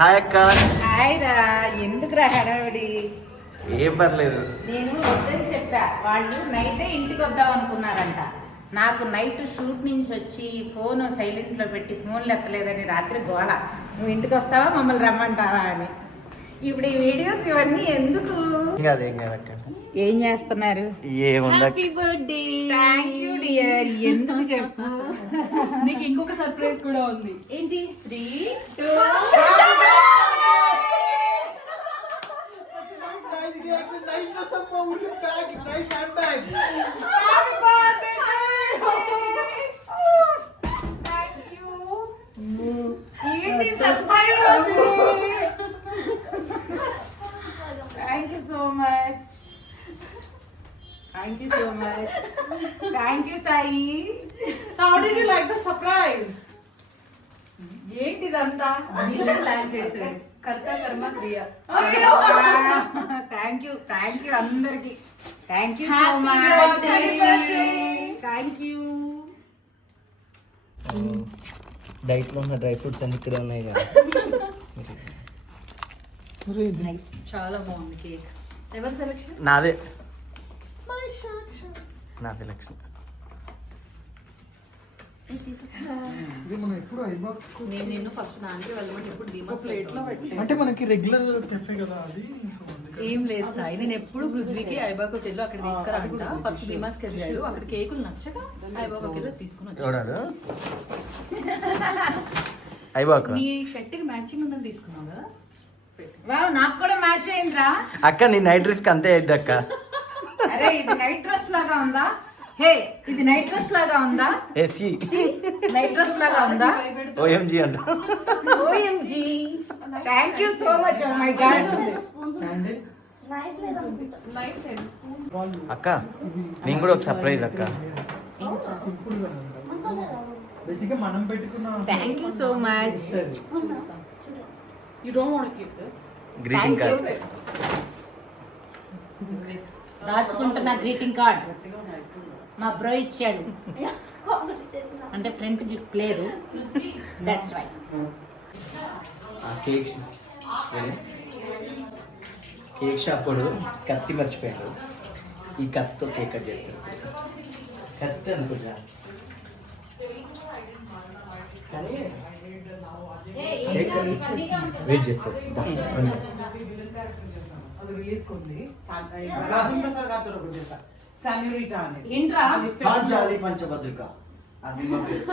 Hi అక్క. Hi రా. ఎందుకురా హడావిడి? ఏం పర్లేదు. నేను వద్దని చెప్పా. వాళ్ళు నైటే ఇంటికి వద్దాం అనుకున్నారంట. నాకు నైట్ షూట్ నుంచి వచ్చి ఫోన్ సైలెంట్లో పెట్టి ఫోన్లు ఎత్తలేదని రాత్రి గోల. నువ్వు ఇంటికి వస్తావా మమ్మల్ని రమ్మంటావా అని. ఇప్పుడు ఈ వీడియోస్ ఇవన్నీ ఎందుకు? ఏం చేస్తున్నారు? Happy birthday. Thank you dear. ఎందుకు చెప్పు. నీకు ఇంకొక సర్ప్రైజ్ కూడా ఉంది. ఏంటి? 3, 2 ఏంటి surprise? Thank you so much. Thank you so much. Thank you Sai. So how did you like the surprise? ఏంటిదంతా? ప్లాన్ చేశారు. కర్త కర్మ క్రియ. థ్యాంక్ యూ అందరికి. Thank you so Happy much. birthday. Thank you. Diet లో ఉన్న డ్రై ఫ్రూట్స్ అన్ని ఇక్కడే ఉన్నాయి కదా. చాలా బాగుంది కేక్. ఎవరి సెలెక్షన్? నాదే. It's my selection. నా సెలక్షన్. నేను నిన్ను ఫస్ట్ దానికి వెళ్ళమంటే ఇప్పుడు డిమాస్ ప్లేట్ లో పెట్టి అంటే మనకి రెగ్యులర్ కెఫే కదా అది. ఏం లేదు సాయి. నేను ఎప్పుడు పృథ్వీకి ఐబాక్ హోటల్లో అక్కడ తీసుకురాంట. ఫస్ట్ డిమాస్కి వెళ్ళాడు. అక్కడ కేకులు నచ్చక ఐబాక్ హోటల్లో తీసుకుని ఎవడాడు? అయిపోక నీ షర్ట్కి మ్యాచింగ్ ఉందని తీసుకున్నావు కదా. వావ్, నాకు కూడా మ్యాచ్ అయిందిరా. అక్క నీ నైట్ డ్రెస్ కి అంతే అయింది అక్క. అరే ఇది నైట్ డ్రెస్ లాగా ఉందా? హే ఇది నైట్ డ్రెస్ లాగా ఉందా? ఏసీ నైట్ డ్రెస్ లాగా ఉందా? ఓఎంజీ అంట. OMG. Thank you so much. Oh my god. అక్క నేను కూడా ఒక సర్ప్రైజ్ అక్క. బేసిక్గా మనం పెట్టుకున్న thank you so much. You don't want to keep this? Greeting card. దాచుకుంటున్న గ్రీటింగ్ కార్డ్ మా బ్రో ఇచ్చాడు. అంటే ఫ్రంట్ జిప్ లేదు. That's why. కేక్ షాప్ కూడా కత్తి మర్చిపోయాడు. ఈ కత్తితో కేక్ కట్ చేస్తాడు. కత్తి అనుకుంటా. వెయిట్ చేస్తాడు. అది రిలీజ్ ఉంది. రాజేంద్ర ప్రసాద్ గారితో ఒకటి చేశా. సామ్యూరిటా అనేసి. ఏంట్రా? జాలి పంచభద్రిక. అది మా పేరు.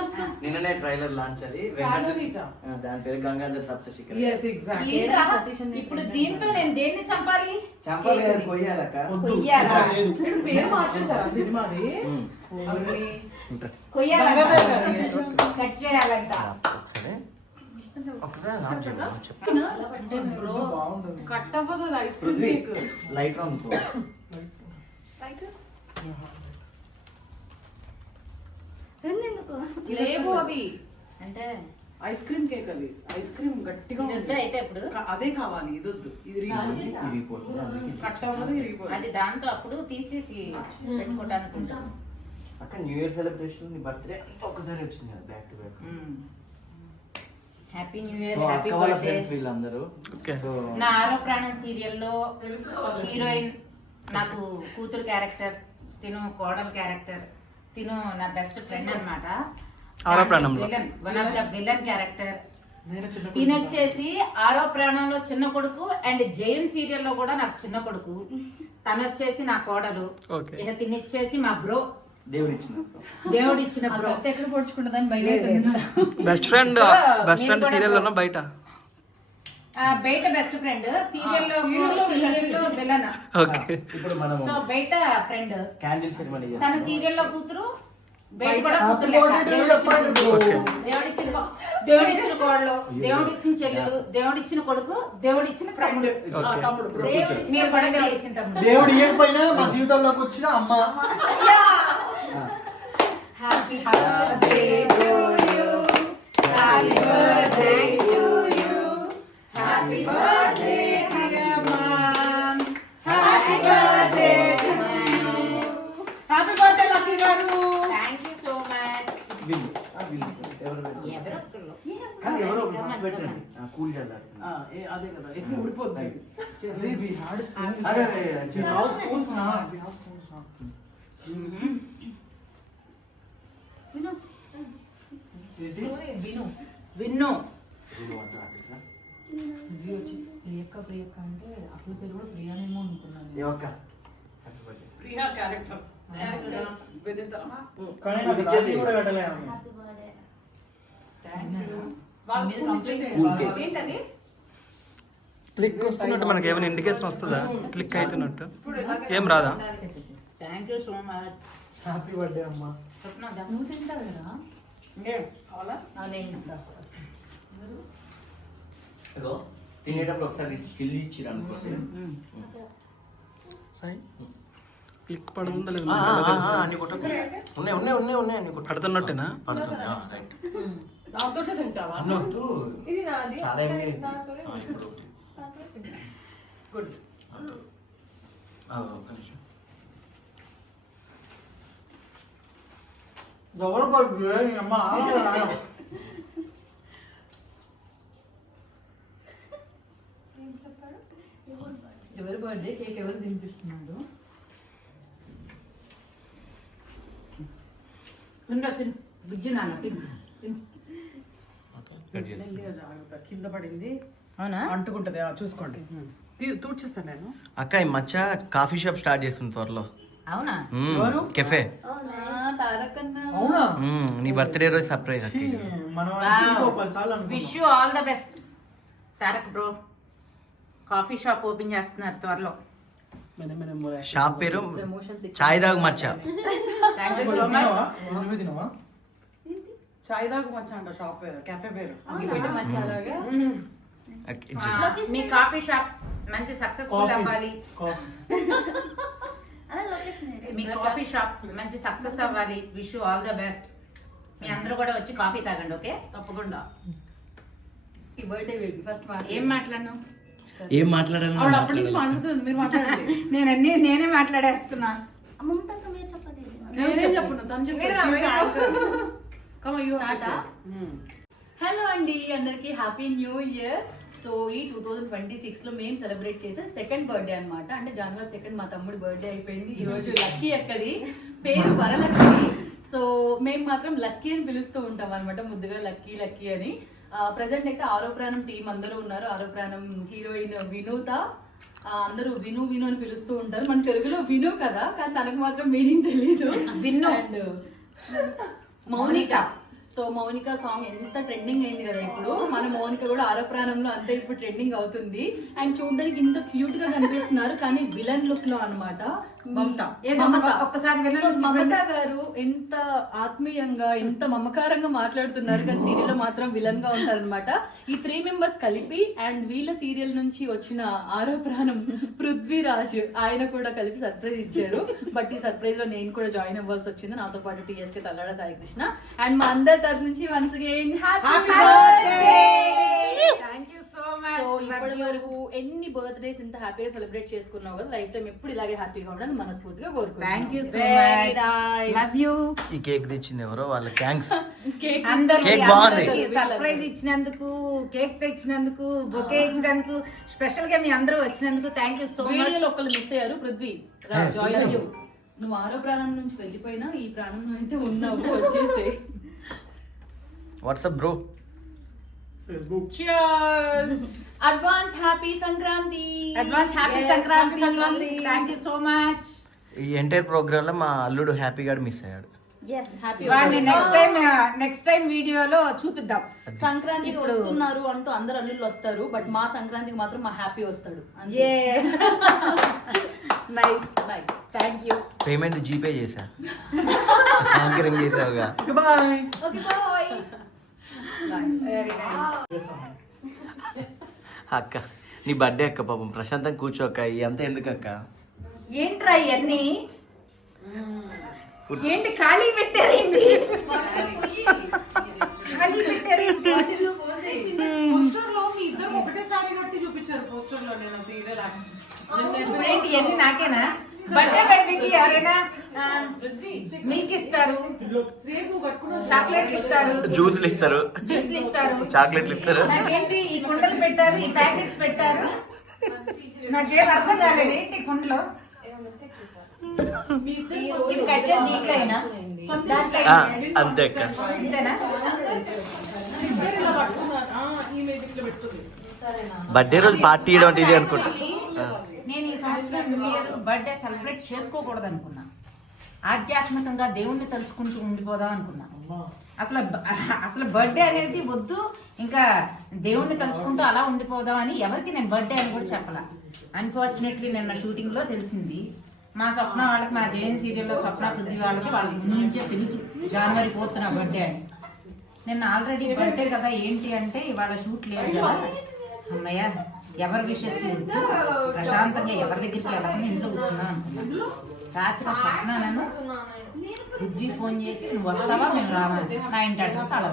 నిన్ననే ట్రైలర్ లాంచ్ అది. సామ్యూరిటా. దాని పేరు గంగాధర్ సప్తశిఖర్. Yes, exactly. ఏంట్రా? ఇప్పుడు దీంతో నేను దేన్ని చంపాలి? చంపాలి కదా, కొయ్యాలక్క. కొయ్యాలా? మీరు పేరు మార్చేశారా సినిమాది? కొయ్యాలంట. గంగాధర్ గారు, yes. కట్ చేయాలంట. ఒకసారి ఒకసారి నాకు చెప్పు, నాకు చెప్పు. అంటే బ్రో బాగుంటుంది. కట్ అవ్వదు ice cream Prithvi, cake. Light అనుకో. లేవు అవి. అంటే ఐస్ క్రీమ్ కేక్ అది. ఐస్ క్రీమ్ గట్టిగా ఇది వద్దా అయితే ఇప్పుడు? అదే కావాలి. ఇది వద్దు. ఇది ఇరిగిపోతుంది. అందుకే కట్ అవ్వదు, ఇరిగిపోదు. అది దాంతో అప్పుడు తీసి పెట్టుకోవడానికి ఉంటుంది. అక్క న్యూ ఇయర్ సెలబ్రేషన్ నీ బర్త్డే అంతా ఒకసారి వచ్చింది కదా, back to back. Happy new year. So happy అక్క వాళ్ళ బర్త్డే. ఫ్రెండ్స్ వీళ్ళందరూ. సో నా ఆరో ప్రాణం సీరియల్లో హీరోయిన్ నాకు కూతురు క్యారెక్టర్, తిను కోడలు క్యారెక్టర్, తిను నా బెస్ట్ ఫ్రెండ్ అనమాట. One of the villain character. తిను వచ్చేసి ఆరో ప్రాణంలో చిన్న కొడుకు అండ్ జైన్ సీరియల్లో కూడా నాకు చిన్న కొడుకు. తను వచ్చేసి నా కోడలు. ఇక తినిచ్చేసి మా బ్రో, దేవుడిచ్చిన బ్రో. ఎక్కడ పొడుచుకుంటుందని భయం. బెస్ట్ ఫ్రెండ్ సీరియల్ లోనా బయట? బయట బెస్ట్ ఫ్రెండ్, సీరియల్లో విలన్. ఇప్పుడు మనం సో బయట ఫ్రెండ్, క్యాండిల్ సెరమనీ తన సీరియల్లో కూతురు, బయట కూడా కూతురు లెక్క. దేవుడిచ్చిన కోడలు, దేవుడిచ్చిన చెల్లెలు, దేవుడిచ్చిన కొడుకు, దేవుడిచ్చిన తమ్ముడు. మీరు కూడా దేవుడిచ్చిన తమ్ముడు. దేవుడు ఇవ్వకపోయినా మా జీవితంలోకి వచ్చిన అమ్మ. Happy birthday to you, happy birthday to you, happy birthday dear mom, happy birthday to you. Happy birthday Lucky గారు. Thank you so much. వీళ్ళు ఎవరు ఎవరో ఒకళ్ళు. కానీ ఎవరో ఫస్ట్ పెట్టండి. కూల్ చల్లారుతుంది. అదే కదా ఎక్కువ ఊడిపోద్ది. అదే విన్ను ఇది వచ్చి ప్రియక్క ప్రియక్క అంటే అసలు పేరు కూడా ప్రియానేమో అనుకున్నాను. ఏమక్క ప్రియా క్యారెక్టర్ వినిత. కానీ నాకు ఇచ్చేది కూడా కట్టలే ఆమె. వాళ్ళ స్కూల్ నుంచి ఏంటది క్లిక్ వస్తున్నట్టు మనకి ఏమైనా ఇండికేషన్ వస్తుందా? క్లిక్ అవుతున్నట్టు ఏం రాదా? Thank you so much. Happy birthday అమ్మా. నువ్వు తింటావు కదా కావాలా? నేను ఇస్తా. ఇగో తినేటప్పుడు ఒకసారి కిల్లి ఇచ్చిరు అనుకోండి. సాయి క్లిక్ పడుతుందా లేదు? అన్ని కొట్ట ఉన్నాయి ఉన్నాయి ఉన్నాయి ఉన్నాయి అన్ని కొట్ట పడుతున్నట్టేనా? దాంతో తింటావా? అన్నొద్దు ఇది నాది. చాలా ఏం లేదు. నాతోనే ఇప్పుడు గుడ్. ఒక్క నిమిషం. ఎవరు బర్త్డే అమ్మా? ఎవరి బర్త్డే కేక్ ఎవరు తినిపిస్తున్నాడు? తిండా తిను బుజ్జి నాన్న తిను. మెల్లిగా జాగ్రత్త. కింద పడింది అవునా? అంటుకుంటది. చూసుకోండి. తూడ్చేస్తాను నేను. అక్క ఈ మచ్చ కాఫీ షాప్ స్టార్ట్ చేస్తుంది త్వరలో. అవునా? ఎవరు? కెఫే. తారకన్నా అవునా? నీ బర్త్డే రోజు సర్ప్రైజ్ అక్క. Wish you all the best Tarak bro. Coffee shop open చేస్తున్నారు త్వరలో. షాప్ పేరు ప్రమోషన్స్ చాయ్ దాగు మచ్చ. Thank you so much. చాయ్ దాకా మచ్చ అంట షాప్ పేరు, కెఫే పేరు. పెట్టే మంచాలాగా. మీ కాఫీ షాప్ మంచి సక్సెస్ఫుల్ అవ్వాలి. మీ కాఫీ షాప్ మంచి సక్సెస్ అవ్వాలి. Wish you all the best. మీ అందరూ కూడా వచ్చి కాఫీ తాగండి. ఓకే? తప్పకుండా. ఈ బర్త్డే బేబీ ఫస్ట్ ఏం మాట్లాడను? ఏం మాట్లాడాలి? ఆవిడ అప్పటి నుంచి మాట్లాడుతుంది. మీరు మాట్లాడండి. నేనే మాట్లాడేస్తున్నా. నేనేం చెప్పను, తను చెప్పు. Come on, you have to say. Hello అండి, అందరికి హ్యాపీ న్యూ ఇయర్. సో ఈ 2026 లో మేము సెలబ్రేట్ చేసే సెకండ్ బర్త్డే అన్నమాట. అంటే జనవరి 2 మా తమ్ముడి బర్త్డే అయిపోయింది. ఈ రోజు లక్కీ అక్కది పేరు వరలక్ష్మి. సో మేము మాత్రం లక్కీ అని పిలుస్తూ ఉంటాం అనమాట, ముద్దుగా లక్కీ లక్కీ అని. ప్రజెంట్ అయితే ఆరో ప్రాణం టీం అందరూ ఉన్నారు. ఆరో ప్రాణం హీరోయిన్ వినూత, అందరూ విను విను అని పిలుస్తూ ఉంటారు. మన తెలుగులో విను కదా, కానీ తనకు మాత్రం మీనింగ్ తెలియదు. విను. And Mounika. So Mounika song ఎంత ట్రెండింగ్ అయింది కదా ఇప్పుడు. మన మౌనిక కూడా ఆరో ప్రాణంలో అంతే ఇప్పుడు ట్రెండింగ్ అవుతుంది. అండ్ చూడడానికి ఇంత క్యూట్ గా కనిపిస్తున్నారు, కానీ విలన్ లుక్ లో అనమాట. ఒక్కసారి మమత గారు ఎంత ఆత్మీయంగా ఎంత మమకారంగా మాట్లాడుతున్నారు, కానీ సీరియల్ లో మాత్రం విలన్ గా ఉంటారనమాట. ఈ 3 మెంబర్స్ కలిపి అండ్ వీళ్ళ సీరియల్ నుంచి వచ్చిన ఆరో ప్రాణం పృథ్వీరాజ్, ఆయన కూడా కలిపి సర్ప్రైజ్ ఇచ్చారు. బట్ ఈ సర్ప్రైజ్ లో నేను కూడా జాయిన్ అవ్వాల్సి వచ్చింది, నాతో పాటు టీఎస్కే తల్లాడ సాయి కృష్ణ. అండ్ మా అందరి తరఫు నుంచి once again happy birthday. Thank you so much. So ఇప్పటి వరకు ఎన్ని బర్త్డేస్ ఇంత హ్యాపీగా సెలబ్రేట్ చేసుకున్నావు కదా, లైఫ్ టైం ఎప్పుడు ఇలాగే హ్యాపీగా ఉండాలని మనస్ఫూర్తిగా కోరుకుంటున్నాను. Thank you so much. Love you. ఈ కేక్ తెచ్చింది ఎవరో వాళ్ళ థ్యాంక్స్. అందరికీ బాగుంది. సర్ప్రైజ్ ఇచ్చినందుకు, కేక్ తెచ్చినందుకు, బొకే ఇచ్చినందుకు, స్పెషల్ గా మీ అందరూ వచ్చినందుకు థ్యాంక్ యూ సో మచ్. వీడియోలో ఒకళ్ళు మిస్ అయ్యారు, పృథ్వీ జాయిన్ అయ్యు. నువ్వు ఆరో ప్రాణం నుంచి వెళ్ళిపోయినా ఈ ప్రాణంలో అయితే ఉన్నావు, వచ్చేసే. WhatsApp bro. Cheers. Advance happy Sankranti. Advance happy Sankranti. Thank you so much. ఈ ఎంటైర్ ప్రోగ్రామ్ లో మా అల్లుడు హ్యాపీగా మిస్ అయ్యాడు. వాడిని నెక్స్ట్ టైం వీడియోలో చూపిద్దాం. సంక్రాంతికి వస్తున్నారు అంటూ అందరు అల్లుళ్ళు వస్తారు, బట్ మా సంక్రాంతికి మాత్రం మా హ్యాపీ వస్తాడు. Nice. Bye. Thank you. Payment GPay చేశా. యాంకరింగ్ చేసావుగా. Goodbye. Okay bye. అక్క నీ బర్త్డే అక్క, పాపం ప్రశాంతంగా కూర్చో అక్క. ఇదంతా ఎందుకు అక్క? ఏంట్రా ఇవన్నీ? ఏంటి ఖాళీ పెట్టారేంటి? ఖాళీ పెట్టారేంటి? పోస్టర్ లో మీ ఇద్దరు ఒకటేసారి కట్టి చూపించారు. పోస్టర్ లో నేను సీరియల్ ఏంటి ఇవన్నీ నాకేనా? బర్త్డే బేబీకి ఎవరైనా మిల్క్ ఇస్తారు, సేమ్ నువ్వు కట్టుకున్నావు చాక్లెట్లు ఇస్తారు, జ్యూస్లు ఇస్తారు, జ్యూస్లు ఇస్తారు, చాక్లెట్లు ఇస్తారు. నాకేంటి ఈ కుండలు పెట్టారు, ఈ ప్యాకెట్స్ పెట్టారు, నాకేం అర్థం కాలేదు. ఏంటి ఈ కుండలో ఇది కట్ చేసి దీంట్లో అయినా దాంట్లో ఆ, అయినా? అంతే అక్క. అంతేనా? ఇద్దరు ఇలా పట్టుకున్నారు. ఈమె ఇట్లా పెడుతుంది. బర్త్డే రోజు పార్టీ ఇవ్వడం అంటే ఇది అనుకుంటా. నేను ఈ సంవత్సరం న్యూ ఇయర్ బర్త్డే సెలబ్రేట్ చేసుకోకూడదు అనుకున్నా. ఆధ్యాత్మికంగా దేవుణ్ణి తలుచుకుంటూ ఉండిపోదాం అనుకున్నా. అసలు బర్త్డే అనేది వద్దు, ఇంకా దేవుణ్ణి తలుచుకుంటూ అలా ఉండిపోదాం అని ఎవరికి నేను బర్త్డే అని కూడా చెప్పాల. అన్ఫార్చునేట్లీ నిన్న షూటింగ్లో తెలిసింది. మా స్వప్న వాళ్ళకి, మా జైన్ సీరియల్లో స్వప్న పృథ్వీ వాళ్ళకి ముందు నుంచే తెలుసు January 4th నా బర్త్డే అని. నిన్న ఆల్రెడీ బర్త్డే కదా ఏంటి అంటే ఇవాళ షూట్ లేదు కదా, అమ్మయ్య ఎవరి విషెస్ వద్దు, ప్రశాంతంగా ఎవరి దగ్గరికి వెళ్ళకుండా ఇంట్లో కూర్చున్నాం అనుకున్నాను. రాత్రి స్వప్న నన్ను పృథ్వీ ఫోన్ చేసి నువ్వు వస్తావా మేము రావాలి, నా ఇంటి అడ్రస్ అలా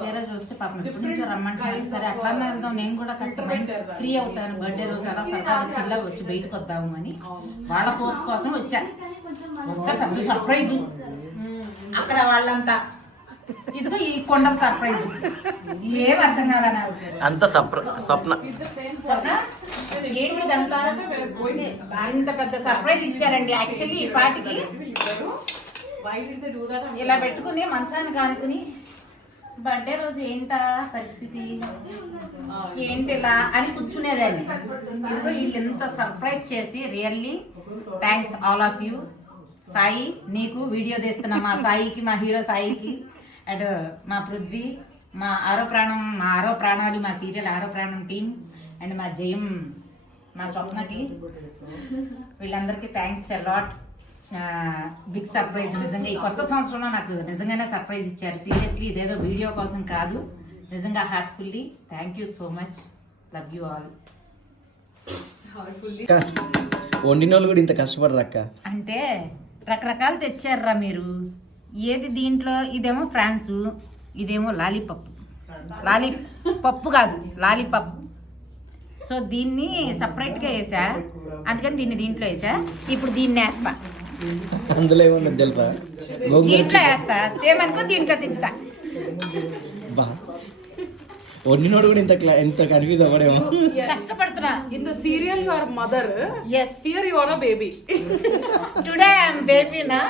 తీరా చూస్తే పాపం ఎప్పటి నుంచో రమ్మంటాను. సరే అట్లానే వెళ్దాం, నేను కూడా కాస్త మైండ్ ఫ్రీ అవుతాను, బర్త్డే రోజు అలా సరదాగా చిల్లా వచ్చి బయటకు వద్దాము అని వాళ్ళ కోర్స్ కోసం వచ్చా. వస్తే పెద్ద సర్ప్రైజు అక్కడ వాళ్ళంతా, ఇదిగో ఈ కొండ సర్ప్రైజ్, ఏం అర్థం కాదా నాకు. అంత స్వప్న స్వప్న ఏంటి ఇదంతా, ఇంత పెద్ద సర్ప్రైజ్ ఇచ్చారండి. యాక్చువల్లీ ఈ పాటికి ఇలా పెట్టుకుని మంచాన్ని కానుకుని బర్త్డే రోజు ఏంటా పరిస్థితి ఏంటి ఇలా అని కూర్చునేదాన్ని. ఇదిగో వీళ్ళు ఎంత సర్ప్రైజ్ చేసి, really thanks all of you. Sai నీకు వీడియో తీస్తున్నా, మా సాయికి, మా హీరో సాయికి, అండ్ మా పృథ్వీ, మా ఆరో ప్రాణాలు, మా సీరియల్ ఆరో ప్రాణం టీం, అండ్ మా జయం, మా స్వప్నకి, వీళ్ళందరికీ thanks a lot. Big surprise నిజంగా ఈ కొత్త సంవత్సరంలో నాకు నిజంగానే సర్ప్రైజ్ ఇచ్చారు. సీరియస్లీ ఇదేదో వీడియో కోసం కాదు, నిజంగా heartfully thank you so much. Love you all. వండిన వాళ్ళు కూడా ఇంత కష్టపడరు అక్క. అంటే రకరకాలు తెచ్చారురా మీరు. ఏది దీంట్లో, ఇదేమో ఫ్రాన్సు, ఇదేమో లాలీపప్పు కాదు లాలీపప్. సో దీన్ని సపరేట్గా వేసా, అందుకని దీంట్లో వేసా. ఇప్పుడు దీన్ని వేస్తా, అందులో ఏమన్నది తెలుపా, దీంట్లో వేస్తా, సేమ్ అనుకో దీంట్లో తింటా. బా వండినోడు కూడా ఇంత confuse అవ్వడేమో. కష్టపడుతున్నా. In the serial you are mother. Yes. Here you are a baby. Today I am baby na.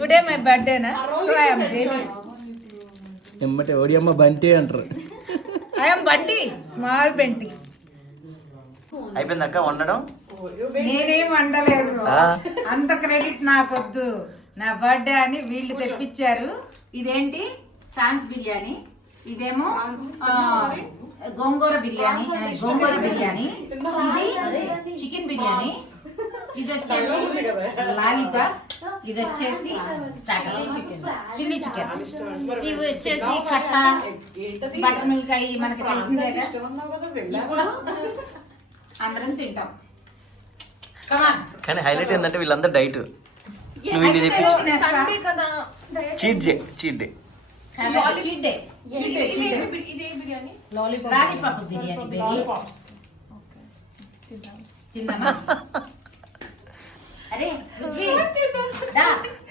Today my birthday na. So I am baby. ఎమ్మటే ఓడియమ్మ బంటి అంటారు. I am Bunty, small Bunty. అయిపోయింది అక్క వండడం. నేనేం వండలేదు, అంత credit నాకొద్దు. నా birthday అని వీళ్ళు తెప్పించారు. ఇదేంటి ఫ్రాన్స్ బిర్యానీ, ఇదేమో గోంగూర బిర్యానీ, ఇది చికెన్ బిర్యానీ, ఇది వచ్చేసి లాలీపాప్, ఇది వచ్చేసి చిల్లీ చికెన్, ఇవి వచ్చేసి కట్ట, బటర్ మిల్క్, అవి మనకి తెలిసిందేగా. ఇప్పుడు అందరం తింటాం. కానీ హైలైట్ ఏంటంటే వీళ్ళందరూ డైట్. నువ్వు ఇది తెప్పించు. Cheat day lollipop biryani baby. తిందామా? అరే